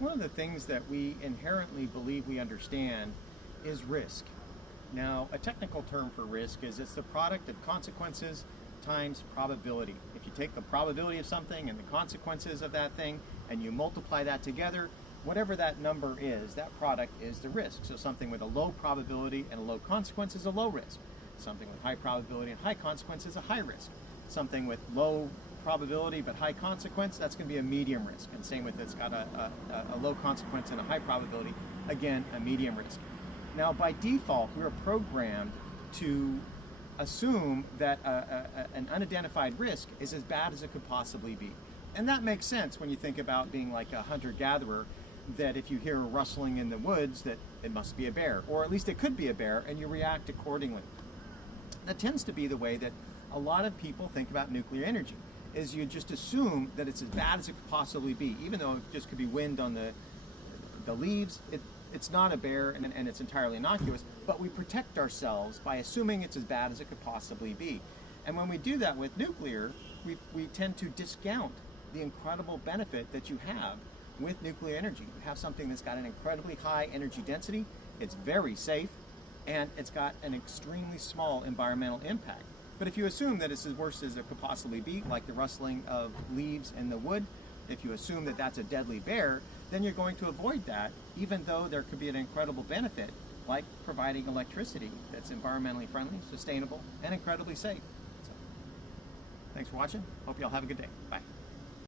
One of the things that we inherently believe we understand is risk. Now, a technical term for risk is it's the product of consequences times probability. If you take the probability of something and the consequences of that thing and you multiply that together, whatever that number is, that product is the risk. So something with a low probability and a low consequence is a low risk. Something with high probability and high consequence is a high risk. Something with low probability but high consequence, that's going to be a medium risk. And same with it's got a low consequence and a high probability, again, a medium risk. Now, by default, we're programmed to assume that an unidentified risk is as bad as it could possibly be. And that makes sense when you think about being like a hunter-gatherer, that if you hear a rustling in the woods, that it must be a bear, or at least it could be a bear, and you react accordingly. That tends to be the way that a lot of people think about nuclear energy, is you just assume that it's as bad as it could possibly be, even though it just could be wind on the leaves. It's not a bear, and it's entirely innocuous, but we protect ourselves by assuming it's as bad as it could possibly be. And when we do that with nuclear, we tend to discount the incredible benefit that you have with nuclear energy. You have something that's got an incredibly high energy density, it's very safe, and it's got an extremely small environmental impact. But if you assume that it's as worse as it could possibly be, like the rustling of leaves in the wood, if you assume that that's a deadly bear, then you're going to avoid that, even though there could be an incredible benefit, like providing electricity that's environmentally friendly, sustainable, and incredibly safe. So, thanks for watching. Hope you all have a good day. Bye.